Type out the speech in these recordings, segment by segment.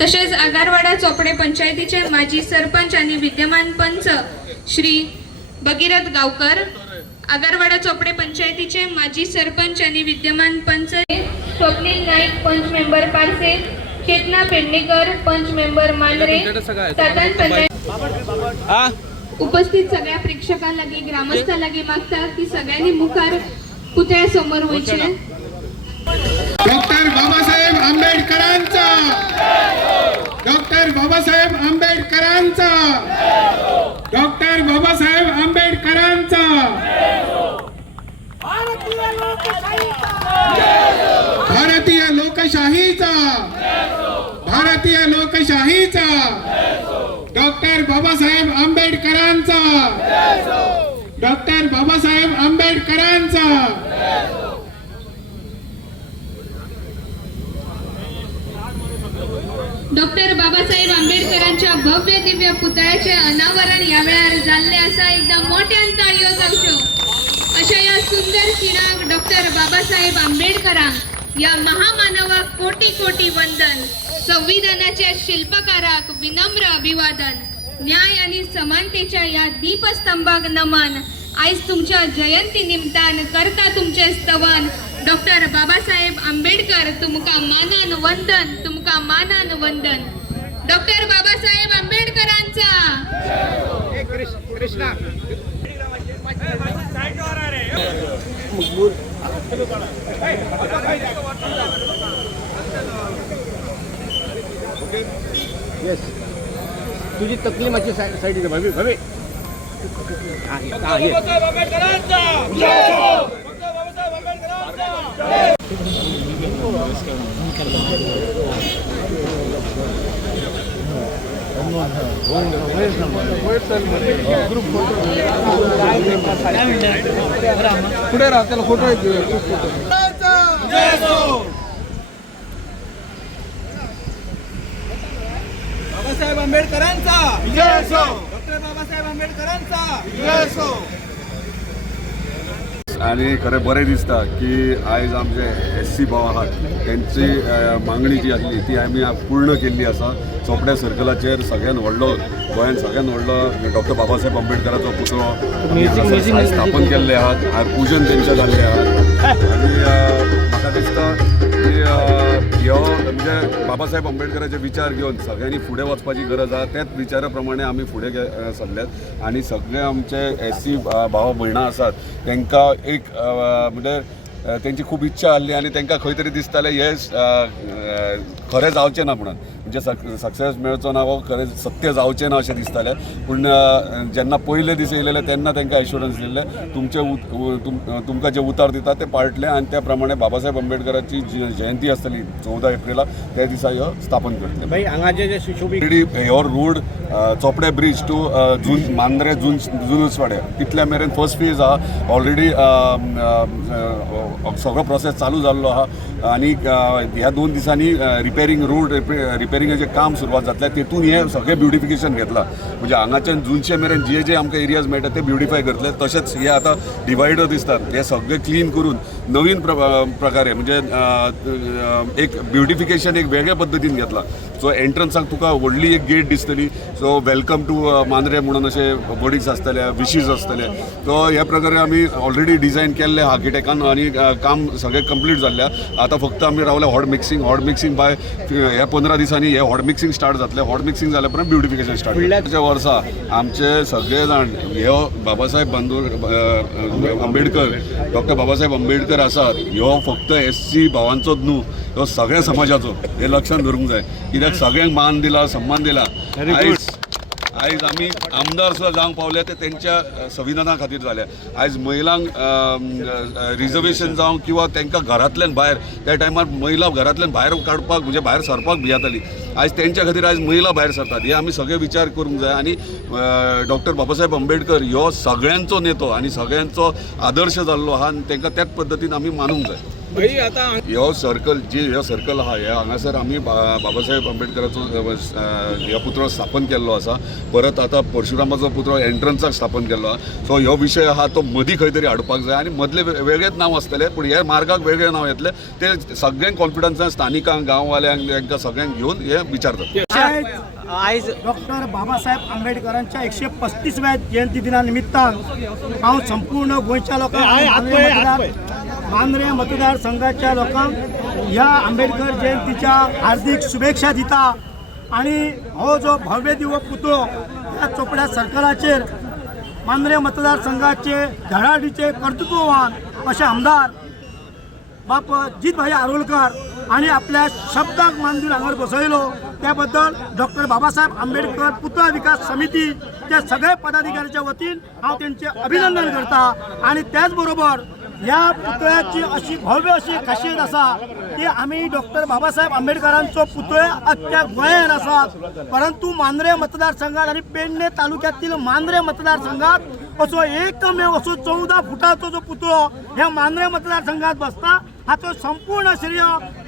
तसेच आगारवाडा चोपडे पंचायतीचे माजी सरपंच आणि विद्यमान पंच श्री भगीरथ गावकर, आगारवाडा चोपडे पंचायतीचे माजी सरपंच आणि विद्यमान पंच स्वप्नील नाईक, पंच मेंबर पारसे, चेतना पेडणेकर, पंच मेंबर मांढरे, साधन पंचायत उपस्थित सगळ्या प्रेक्षकांलागी ग्रामस्थांलागी मागता की सगळ्यांनी मुखार पुतळ्या समोर व्हायचे। डॉक्टर बाबासाहेब आंबेडकरांचा, डॉक्टर बाबासाहेब आंबेडकरांचा, डॉक्टर बाबासाहेब आंबेडकरांचा, भारतीय लोकशाहीचा, भारतीय लोकशाहीचा, डॉक्टर बाबासाहेब आंबेडकरांचा, डॉक्टर बाबासाहेब आंबेडकरांचा। डॉक्टर बाबासाहेब आंबेडकरांच्या भव्य दिव्य पुतळ्याचे अनावरण यावेळार जाल्ले असा एकदम मोठ्यान ताळयो जावच्यो। अशा या सुंदर खिणाक डॉक्टर बाबासाहेब आंबेडकरांक या महामानवाक कोटी कोटी वंदन। संविधानाच्या शिल्पकाराक विनम्र अभिवादन। न्याय आणि समानतेच्या या दीपस्तंभाक नमन। आज तुमच्या जयंती निमतान करता तुमचे स्तवन। डॉक्टर बाबासाहेब आंबेडकर तुमका मानान वंदन, तुमका मानान वंदन। डॉक्टर बाबासाहेब आंबेडकरांचा कृष्णा येस तुझी तकलीफ माझी साईड आहे भाभी भाभी पुढे राहा त्याला फोटो बाबासाहेब आंबेडकरांचा विजय असो। डॉक्टर बाबासाहेब आंबेडकरांचा विजय असो। आणि खरें बरें दिसता की आयज आमचे SC भाव आहात त्यांची मागणी जी आसली ती आमी पूर्ण केल्ली आसा। चोपड्या सर्कलाचेर सगळ्यात व्हडलो गोंयांत सगळ्यात व्हडलो डॉक्टर बाबासाहेब आंबेडकराचो पुतळो आमी स्थापन केल्ले आहात। पूजन तेंचें जाल्लें आहा आनी म्हाका दिसता की ह्यो म्हणजे बाबासाहेब आंबेडकराचे विचार घेवन सगळ्यांनी फुडें वचपाची गरज आहा। त्याच विचारा प्रमाणे आमी फुडें सरल्यात आनी सगळे आमचे SC भाव भयणां आसात तांकां एक म्हणजे त्यांची खूप इच्छा आसली आणि तांकां खंय तरी दिसतालें हे खरें जावचें ना म्हणून म्हणजे सक्सेस मेळचो ना वो खरें सत्य जावचें ना अशें दिसतालें। पूण जेन्ना पयले दीस येयलेले तेन्ना तांकां एश्युरन्स दिल्ले तुमकां जे उतार दिता ते पाळटले आणि त्या प्रमाणे बाबासाहेब आंबेडकराची जयंती आसतली 14 एप्रिलाक त्या दिसा ह्यो स्थापन करतले। भाई हांगाचे जे सुशोभीत ह्यो road Chopde bridge to Mandrem जुनूसवाड्या तितल्या मेरेन फर्स्ट फेज आहा। ऑलरेडी सगळो प्रोसेस चालू जाल्लो आहा आनी ह्या 2 दिसांनी रिपेरींग रोड रिपेरींगाचें काम सुरवात जातलें। तेतून हे सगळें ब्युटिफिकेशन घेतलां म्हणजे हांगाच्यान जुनशे मेरेन जे आमकां एरियाज मेळटा ते ब्युटिफाय करतले। तशेंच हे आतां डिवायडर दिसतात हे सगळे क्लीन करून नवीन प्रकारे म्हणजे एक ब्युटिफिकेशन एक वेगळ्या पद्दतीन घेतलां। सो एंट्रन्साक तुका व्हडली एक गेट दिसतली। सो वेलकम टू मांद्रे म्हणून अशे बोर्डिंग्स आसतले विशीज आसतले। तो ह्या प्रकारे आमी ऑलरेडी डिझायन केल्ले आर्किटेक्टान आणि काम सगळें कंप्लीट जाल्लें। आतां फक्त आमी रावले हॉट मिक्सिंग बाय ह्या 15 दिसांनी हे हॉट मिक्सिंग स्टार्ट जातलें। हॉट मिक्सिंग जाल्या उपरांत ब्युटिफिकेशन स्टार्ट फुडल्या वर्सा आमचे सगळे जाण ह्यो बाबासाहेब आंबेडकर डॉक्टर बाबासाहेब आंबेडकर आसात ह्यो फक्त SC भावांचोच न्हू ह्यो सगळ्या समाजाचो हे लक्षात धरूंक जाय। कित्याक सगळ्यांक मान दिला सन्मान दिला। आयज आमी आमदार सुद्दां जावंक पावले ते तेंच्या संविधाना खातीर जाल्या। आयज महिलांक रिजर्वेशन जावं किंवा तांकां घरांतल्यान भायर त्या टायमार महिला घरांतल्यान भायर काडपाक म्हणजे भायर सरपाक भियेताली। आयज तेंच्या खातीर आयज महिला भायर सरतात हे आमी सगळे विचार करूंक जाय। आनी डॉक्टर बाबासाहेब आंबेडकर ह्यो सगळ्यांचो नेतो आनी सगळ्यांचो आदर्श जाल्लो आहा आनी तांकां त्याच पद्दतीन आमी मानूंक जाय। ह्यो सर्कल आहा हे हांगासर आमी बाबासाहेब आंबेडकराचो ह्यो पुतळो स्थापन केल्लो आसा। परत आतां परशुरामाचो पुतळो एंट्रन्साक स्थापन केल्लो आहा। सो ह्यो विशय आहा तो मदीं खंय तरी हाडपाक जाय आनी मदले वेगळेच नांव आसतले पूण हे मार्गाक वेगळे नांव येतले ते सगळ्यांक कॉन्फिडन्स स्थानिकांक गांववाल्यांक तांकां सगळ्यांक घेवन हे विचारतात. आयज डॉक्टर बाबासाहेब आंबेडकरांच्या 135व्या जयंती दिनानिमित्तान हांव संपूर्ण गोंयच्या लोकांक मांद्रे मतदारसंघाच्या लोकांक ह्या आंबेडकर जयंतीच्या हार्दिक शुभेच्छा दिता. आणि हो जो भव्य दिव्य पुतळो ह्या चोपड्या सर्कलाचेर मांद्रे मतदारसंघाचे धडाडीचे कर्तृत्ववान असे आमदार बाप जितभाई आरोलकर आणि आपल्या शब्दाक मान दिवन हांगर बसयलो त्या बद्दल डॉक्टर बाबासाहेब आंबेडकर पुतळा विकास समितीचे सगळे पदाधिकाऱ्याच्या वतीन हांव तेंचे अभिनंदन करता. आणि त्याच बरोबर ह्या पुतळ्याची अशी भव्य अशी खासियत आसा की आम्ही डॉक्टर बाबासाहेब आंबेडकरांचो पुतळे अख्ख्या गोंयांत आसात, परंतु मांद्रे मतदारसंघात आणि पेडणे तालुक्यातील मांद्रे मतदारसंघात असो एकमेव असो 14 फुटाचो जो पुतळो ह्या मांद्रे मतदारसंघात बसता. हाचो संपूर्ण श्रेय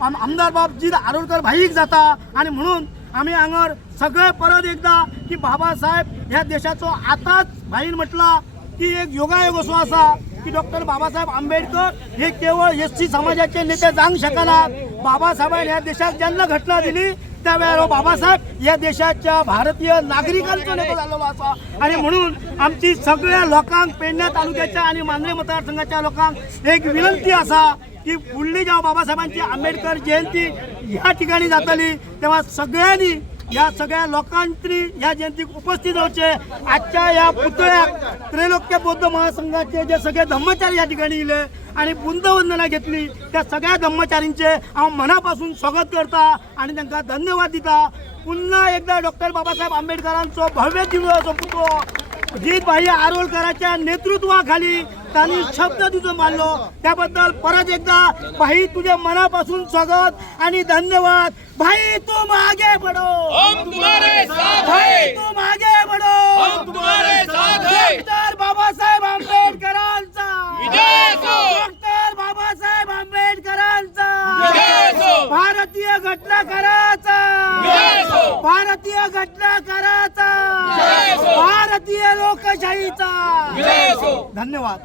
आमदार बापजी आरोलकर भाईक जाता. आणि म्हणून आम्ही हांगर सगळे परत एकदा की बाबासाहेब ह्या देशाचो आताच भाईन म्हटला की एक योगायोग असो आसा की डॉक्टर बाबासाहेब आंबेडकर हे केवळ एसटी समाजाचे नेते जावंक शकनात. बाबासाहेबांनी ह्या देशाक जेन्ना घटना दिली त्या वेळार बाबासाहेब या देशाच्या भारतीय नागरिकांचो नेतो जाल्लो आसा. आणि म्हणून आमची सगळ्या लोकांक पेडणे तालुक्याच्या आणि मांद्रे मतदारसंघाच्या लोकांक एक विनंती आसा की फुडली जेव्हा बाबासाहेबांची आंबेडकर जयंती ह्या ठिकाणी जातली तेव्हा सगळ्यांनी या सगळ्या लोकांनी या जयंतीक उपस्थित रावचे. आजच्या या पुतळ्याक त्रैलोक्य बौद्ध महासंघाचे जे सगळे धम्मचारी या ठिकाणी येले आणि बुंदवंदना घेतली त्या सगळ्या धम्मचारींचे हांव मनापासून स्वागत करता आणि तांकां धन्यवाद दिता. पुन्हा एकदा डॉक्टर बाबासाहेब आंबेडकरांचो भव्य दिव्य असो पुतळो जितभाई आरोलकरांच्या नेतृत्वाखाली त्यांनी शब्द तुझं मानलो त्याबद्दल परत एकदा भाई तुझे मनापासून स्वागत आणि धन्यवाद. भाई तुम आगे बढ़ो, हम तुम्हारे साथ हैं. भाई तुम आगे बढ़ो, हम तुम्हारे साथ हैं. डॉक्टर बाबासाहेब आंबेडकरांचा विजय असो. डॉक्टर बाबासाहेब आंबेडकरांचा विजय असो. भारतीय घटनाकाराचा विजय असो. भारतीय घटनाकाराचा विजय असो. भारतीय लोकशाहीचा विजय असो. धन्यवाद.